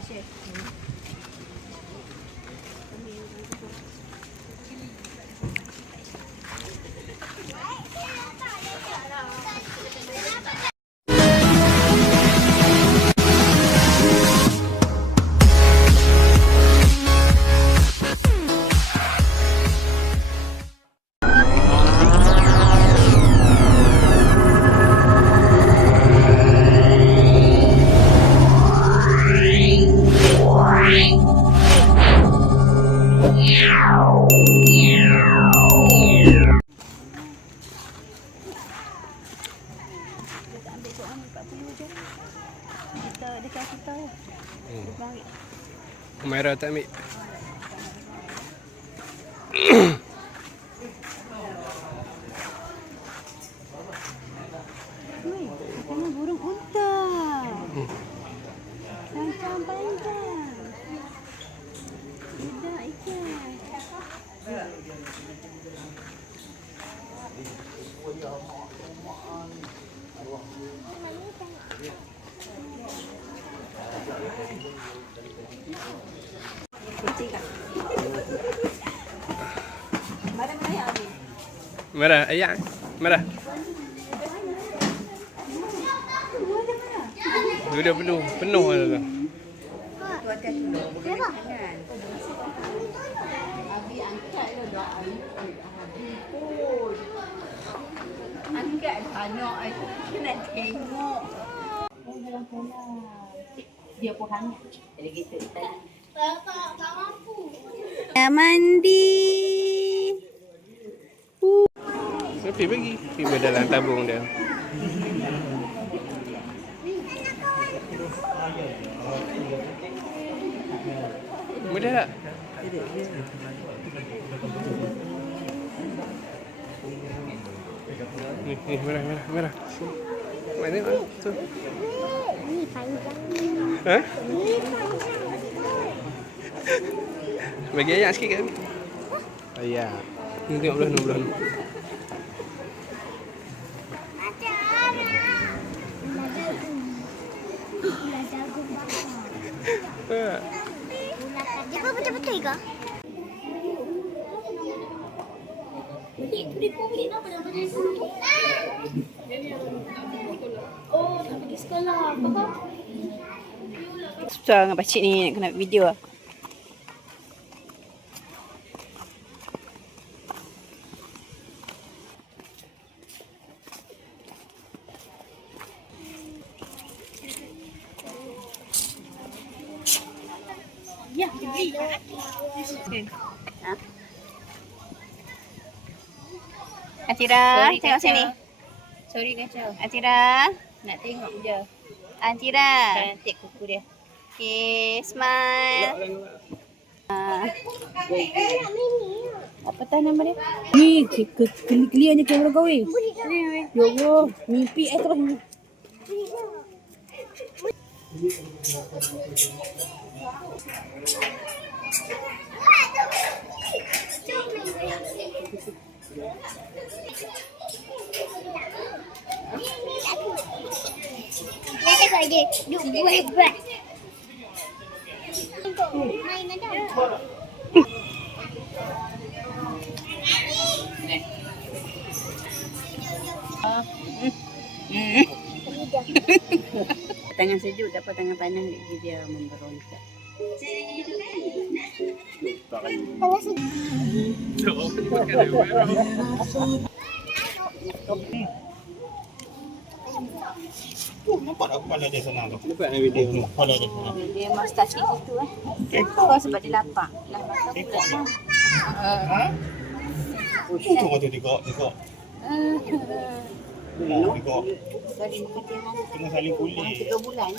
share. Merah tak ambil. Katanya burung unta. Sancang panjang. Lidah ikan. Merah, ayah. Merah. Sudah penuh. Penuh dah tu. Angkat anak itu nak tengok. Dalam kolam. Dia pun hangat. Jadi gitu. Tak mampu. Mandi. Pergi bagi. Tiba dalam tabung dia. Mudah tak? Ni merah. Mana tu? Ni panjang. Ha? Bagi ayah sikit kan? Ayah. Ni tengok belah ni. Dia betul-betul ke? Oh, nak pergi sekolah. Apa? Susah dengan pakcik ni nak kena video lah. Ya, beli. Ha? Atira, tengok sini. Sorry kacau. Atira, Nak tengok je. Atira. Cantik kuku dia. Okay, smile. Apa tahu nama dia? Ni clearnya kamera kau weh. Ya Allah, mimpi terus ni. Kita lagi duk buat. Main ada. Tangan sejuk dapat tangan panas dia memberontak. Nampak tak kepala dia sana tu? Nampak dalam video ni. Kepala dia sana. Dia mustache gitu Kau sebab dia lapang. Tekok dia. Ha? Tengok tu tekok. Tekok. Dari ketiangan Tengah saling kulit. 3 bulan.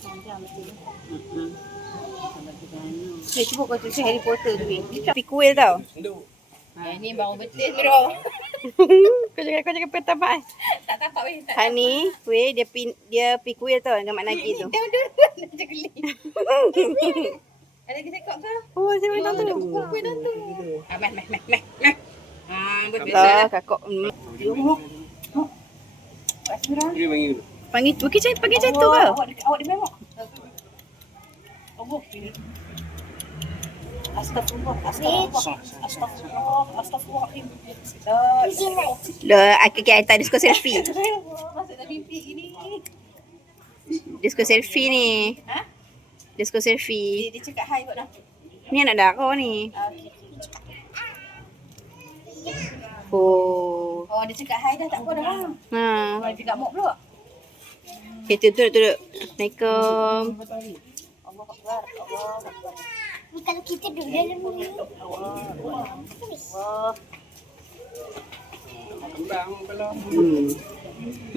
Panjang betul. Cuba kau tulis Harry Potter tu. Dia kuil tau. Yang ni baru betul bro. Kau jangan pertama. Tak tapak weh. Hani, kuih dia pi kuil tau dengan Mak Nagi tu. Macam geli. Ada kita kok ke? Oh, saya main tu. Kuku dah tu. Meh. Allah, kakak. Dia bagi dulu. Panggil macam tu ke? Awak dia memang. Allah pilih. Astagfirullah. Kita ada suka selfie. Masuk dalam mimpi ini. Dia suka selfie ni. Ha? Dia suka selfie. Dia cakap hai kot dah. Ni anak dara ni. Okey. Oh. Oh, dia cakap hai dah tak apa dah. Ha. Dia cakap mok pula. Okay, duduk. Assalamualaikum. Allah Akbar. Allah Akbar. Ni kalau kita duduk dalam ni.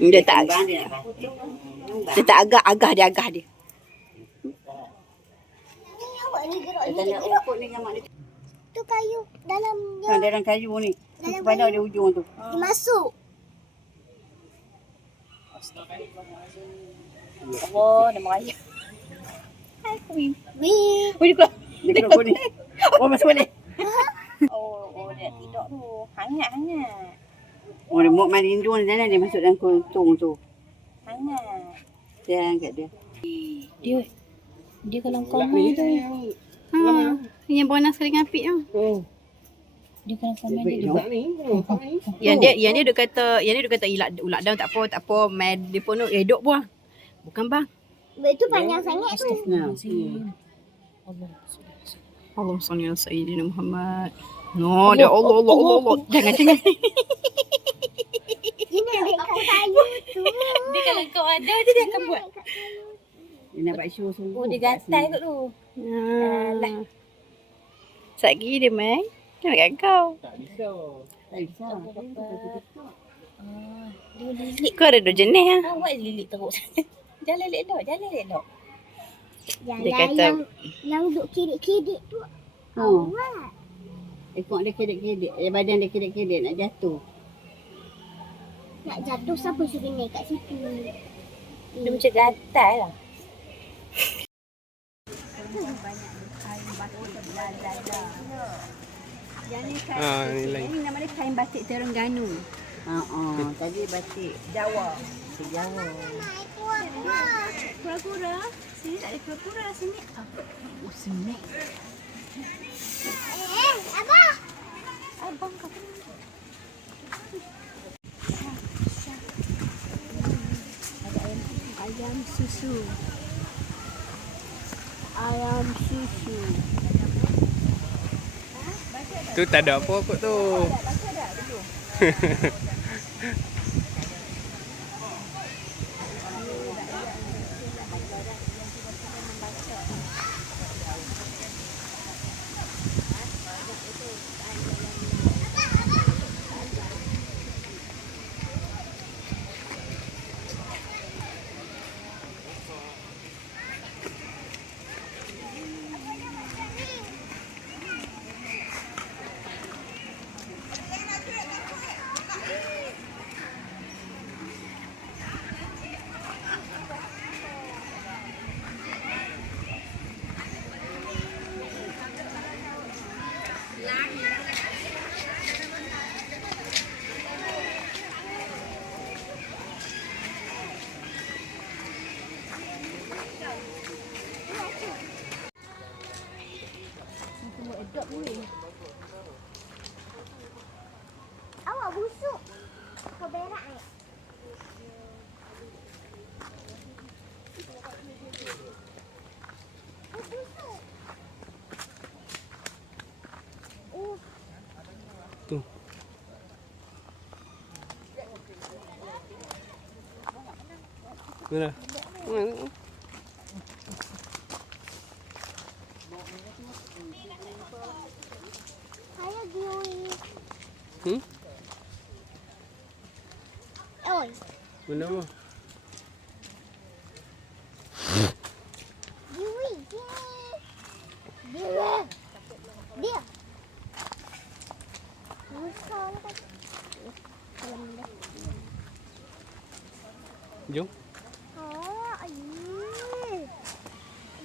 Dia tak agak dia. Ni awak ni gerak ni. Tu kayu dalamnya. Dalam kayu ni. Dalam Pada kayu. dia ujung tu. Dia masuk. Allah, dia merayap. Weh. Oh, dia keluar. Dia kena ni. Oh, masuk balik. Oh, dia tidur tu. Hangat. Oh, dia buat main rindu dia masuk dalam kuntung tu. Hangat. Dia angkat dia. Dia kalau komen tu. Ha. Yang bonus dengan apik tu. Dia kalau komen dia. Yang dia duk kata ulak down tak apa, mad dia pun duk buah. Bukan bang. Itu panjang sangat tu. Allahumma salli ala sayyidina Muhammad. No, dia Allah. Jangan. Ini dekat kayu tu. Dia kalau kau ada je dia akan buat. Dia nak buat show sungguh. Oh, dia gatal kot tu. Alah. Satgi dia mai. Jangan kat kau. Tak bisa. Dia lilik. Kau ada dua jenis ah. Awak lilik teruk. Jalan elok. Dia kata- yang duk kidik-kidik tu. Oh. Awak. Ekor dia kedek-kedek. Badan dia kedek-kedek nak jatuh. Nak jatuh siapa suruh naik kat situ. Dia macam gatal lah. Ni lain. Ini nama dia kain batik Terengganu. Tadi batik Jawa. Jawa. Kura-kura. Sini tak ada kura-kura sini. Oh, semek. Abah. Abang kau. Ayam susu. Ayam susu. Tu tak ada apa kot tu. Awak busuk. Kau berak ni. Busuk. Tu. Mana? Saya giui. Hmm? Oi. Mana apa? Giui. Dia. Dia. Besar kan. Dalam dia. Jom.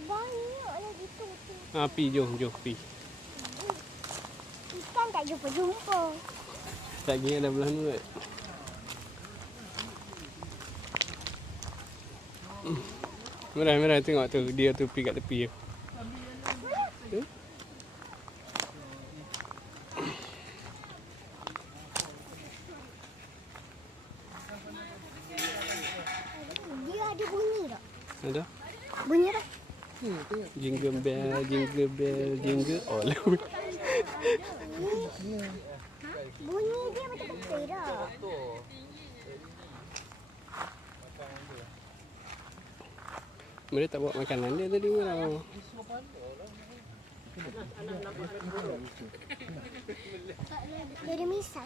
Banyak lagi tu. Pi jom pi. Ikan tak jumpa-jumpa. Tak kira dah belah ni. Merah tengok tu. Dia tu pergi kat tepi tu. Tu. Dia ada bunyi tak? Ada. Bunyi tak? Jingle bell, jingle bell, jingle all. Bunyi dia betul-betul tak? Mereka tak bawa makanan dia tadi merah. Dia ada misal.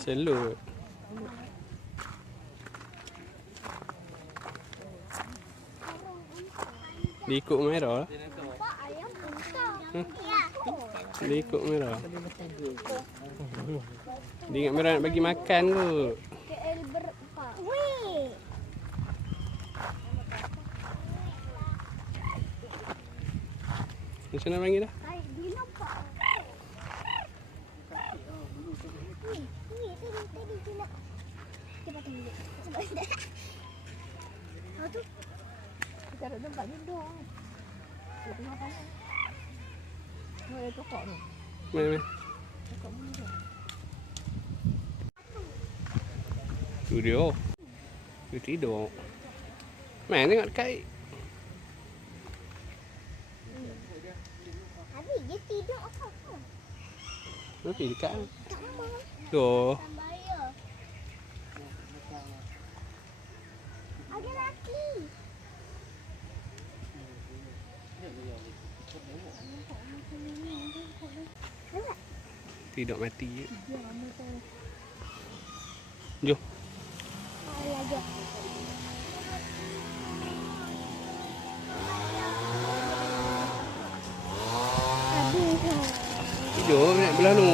Selut. Dia ikut merah lah. Nampak ayam besar. Dia ikut merah. Dia ingat merah nak bagi makan kot. KL berapa? Weh. Macam mana panggil dah? Dia nampak. Ni tadi dia nak. Dia patah dulu. Sebab dia. Tu. Kita ada tempat duduk. Dia tengah panas. Ada pokok tu. Mana? Tu dia. Dia tidur. Main tengok dekat. Habis dia tidur apa? Pergi dekat. Tak mau. Tu. Tambah ya. Ada laki. Tidur mati je. Jom. Lagi. Habis. Tidur naik belah tu.